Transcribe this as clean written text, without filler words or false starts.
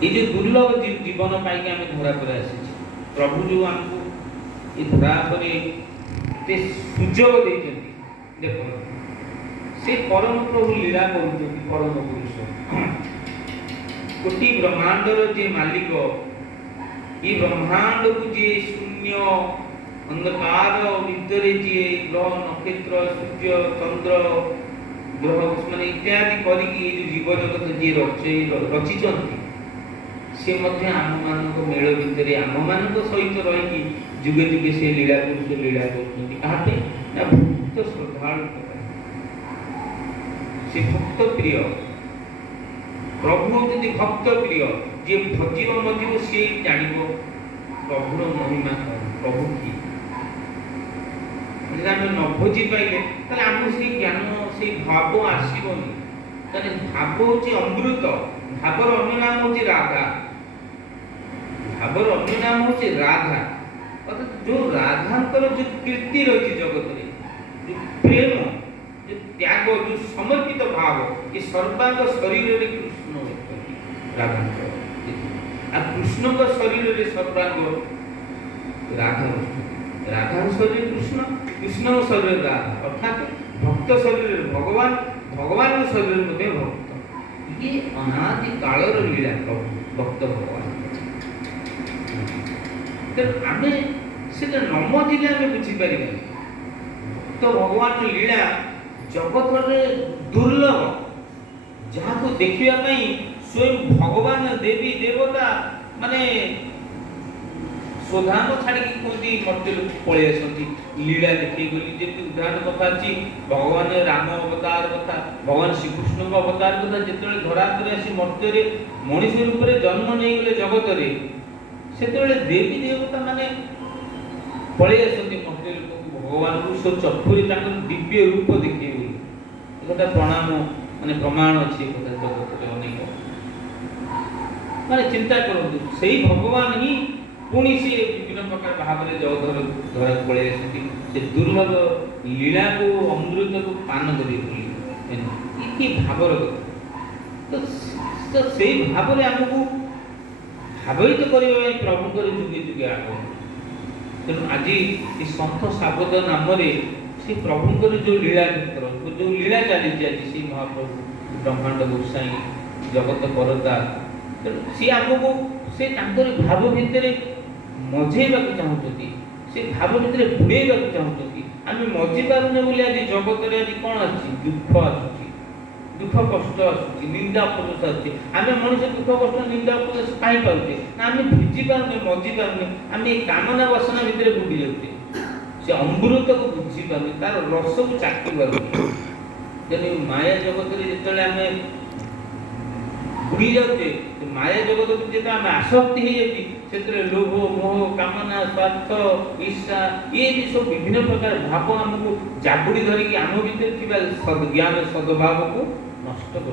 ये जो दुर्लभ जीवन पाई आम धरा पर आसी प्रभु जो आमको ये धरा पर सुजोग देते देख से परम प्रभु लीला कर परम पुरुष कोटि ब्रह्मांडर जे मालिक ये ब्रह्मांड को जे शून्य अंधकार भितर जे ग्रह नक्षत्र सूर्य चंद्र ग्रह माने इत्यादि करिकी जीव जगत जे रचिचंती से मध्य आम मान मेल भितर आम मान सहित रही जुगे जुगे से लीला पुरुष लीला करते भक्त श्रद्धालु से भक्त प्रिय प्रभु यदि भक्त प्रिय जे भजिव मजिव सी जान प्रभुर महिमा प्रभु की आम न भोजी पाइले आम से ज्ञान से भाव आसबनी भाव हूँ अमृत भावर अन्य नाम हूँ राधा भावर अन्य नाम हूँ राधा अर्थात जो राधांकर जो कीर्ति रही जगत में जो प्रेम जो त्याग जो समर्पित भाव ये सर्वांग शरीर रे कृष्ण राधांकर आ कृष्ण का शरीर रे सर्वांग राधा राधा शरीर कृष्ण कृष्ण शरीर राधा अर्थात भक्त शरीर भगवान भगवान शरीर मध्य भक्त ये अनादि कालर लीला भक्त भगवान आम से नमजिले आम बुझीपर तो भगवान लीला जगत दुर्लभ जहाँ देखा स्वयं भगवान देवी देवता माने स्वधान छाड़ी कहते मर्त्य लोक पलि आसती लीला देखी गली जमी उदाहरण कथा अच्छी भगवान राम अवतार कथा भगवान श्रीकृष्ण अवतार कथा जो धरा कर आसी मर्त्य मनीष रूप में जन्म नहीं गले जगत से देवी देवता माने पलि आसती मर्त्य लोक भगवान को सब चक्षुरी दिव्य रूप देखिए एक प्रणाम माने प्रमाण अच्छी जगत अनेक माने चिंता करूँ से भगवान ही पुणी से विभिन्न प्रकार भाव में जगधर धरा पलि आसती से दुर्लभ लीला को अमृत को पान करी भावर तो से भाव में आमको भावित करने प्रभुंर जुगे जुगे आगमन तेणु आज ये सन्थ साबद नाम से प्रभुंर जो लीला क्षेत्र जो लीला चली आज से महाप्रभु ब्रह्मांड गोसाई जगत करता तेणु सी आमको से भाव भितर मजेवा चाहते से भाव भितर बुड़ेगा चाहते आम मजे पारे बोली आज जगत आज कौन आसुच दुख कष्ट आसुच निंदा अपदोष आसुच आम मनुष्य दुख कष्ट निंदा अपदोष कहीं पाचे ना आम बुझी पारे मजी पारे आम ये कामना वासना भितर बुड़ी जाऊे से अमृत को बुझी पारे तार रस को चाकी पारे तेणु माया जगत में आम बुड़ी जाऊे माया जगत जो आम आसक्ति हो जाती से लोभ मोह कामना स्वार्थ ईर्षा ये भी सब विभिन्न प्रकार भाव आमको जाबुड़ी धरिकी आम भर ज्ञान सद्भाव को नष्ट कर